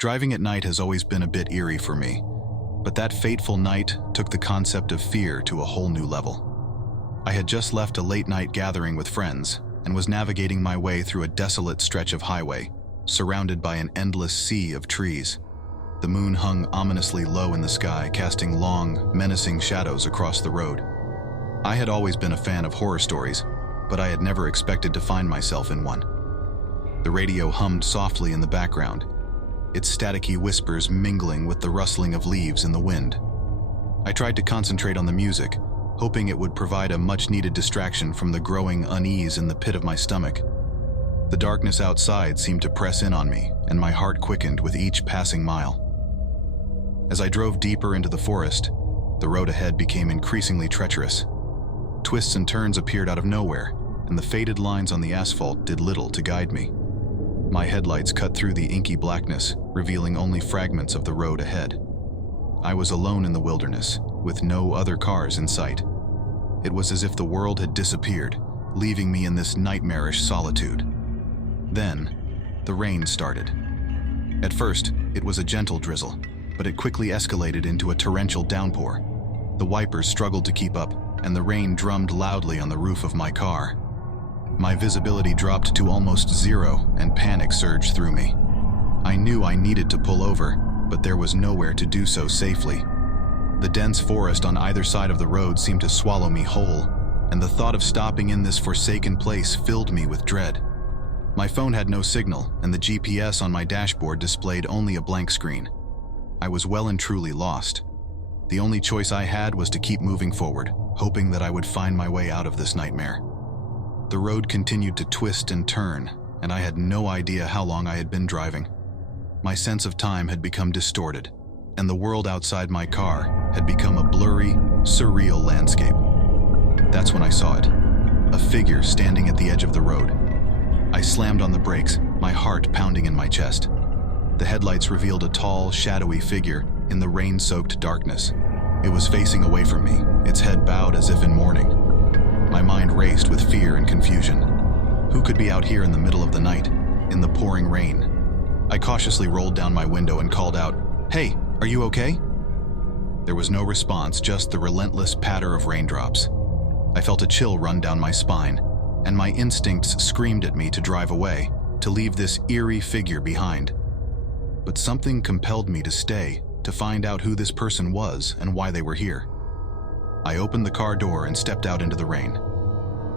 Driving at night has always been a bit eerie for me, but that fateful night took the concept of fear to a whole new level. I had just left a late-night gathering with friends and was navigating my way through a desolate stretch of highway, surrounded by an endless sea of trees. The moon hung ominously low in the sky, casting long, menacing shadows across the road. I had always been a fan of horror stories, but I had never expected to find myself in one. The radio hummed softly in the background, its staticky whispers mingling with the rustling of leaves in the wind. I tried to concentrate on the music, hoping it would provide a much-needed distraction from the growing unease in the pit of my stomach. The darkness outside seemed to press in on me, and my heart quickened with each passing mile. As I drove deeper into the forest, the road ahead became increasingly treacherous. Twists and turns appeared out of nowhere, and the faded lines on the asphalt did little to guide me. My headlights cut through the inky blackness, revealing only fragments of the road ahead. I was alone in the wilderness, with no other cars in sight. It was as if the world had disappeared, leaving me in this nightmarish solitude. Then, the rain started. At first, it was a gentle drizzle, but it quickly escalated into a torrential downpour. The wipers struggled to keep up, and the rain drummed loudly on the roof of my car. My visibility dropped to almost zero, and panic surged through me. I knew I needed to pull over, but there was nowhere to do so safely. The dense forest on either side of the road seemed to swallow me whole, and the thought of stopping in this forsaken place filled me with dread. My phone had no signal, and the GPS on my dashboard displayed only a blank screen. I was well and truly lost. The only choice I had was to keep moving forward, hoping that I would find my way out of this nightmare. The road continued to twist and turn, and I had no idea how long I had been driving. My sense of time had become distorted, and the world outside my car had become a blurry, surreal landscape. That's when I saw it, a figure standing at the edge of the road. I slammed on the brakes, my heart pounding in my chest. The headlights revealed a tall, shadowy figure in the rain-soaked darkness. It was facing away from me, its head bowed as if in mourning. My mind raced with fear and confusion. Who could be out here in the middle of the night, in the pouring rain? I cautiously rolled down my window and called out, "Hey, are you okay?" There was no response, just the relentless patter of raindrops. I felt a chill run down my spine, and my instincts screamed at me to drive away, to leave this eerie figure behind. But something compelled me to stay, to find out who this person was and why they were here. I opened the car door and stepped out into the rain.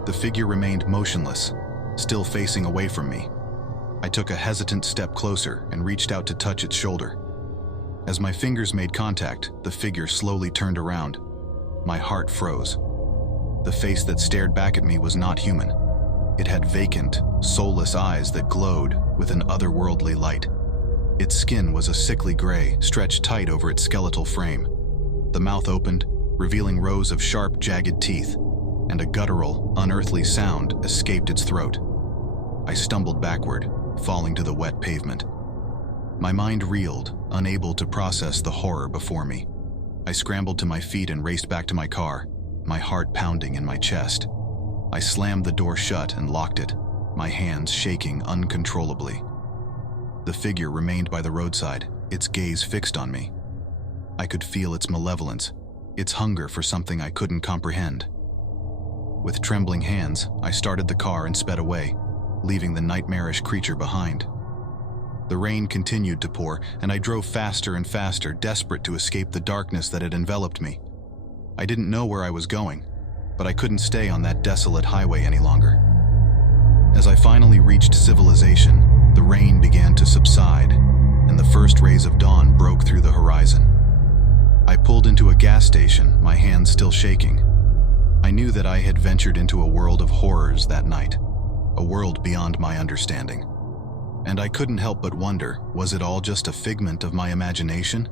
The figure remained motionless, still facing away from me. I took a hesitant step closer and reached out to touch its shoulder. As my fingers made contact, the figure slowly turned around. My heart froze. The face that stared back at me was not human. It had vacant, soulless eyes that glowed with an otherworldly light. Its skin was a sickly gray, stretched tight over its skeletal frame. The mouth opened, revealing rows of sharp, jagged teeth, and a guttural, unearthly sound escaped its throat. I stumbled backward, falling to the wet pavement. My mind reeled, unable to process the horror before me. I scrambled to my feet and raced back to my car, my heart pounding in my chest. I slammed the door shut and locked it, my hands shaking uncontrollably. The figure remained by the roadside, its gaze fixed on me. I could feel its malevolence, its hunger for something I couldn't comprehend. With trembling hands, I started the car and sped away, leaving the nightmarish creature behind. The rain continued to pour, and I drove faster and faster, desperate to escape the darkness that had enveloped me. I didn't know where I was going, but I couldn't stay on that desolate highway any longer. As I finally reached civilization, the rain began to subside, and the first rays of dawn broke through the horizon. I pulled into a gas station, my hands still shaking. I knew that I had ventured into a world of horrors that night, a world beyond my understanding. And I couldn't help but wonder, was it all just a figment of my imagination?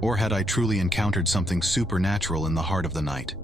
Or had I truly encountered something supernatural in the heart of the night?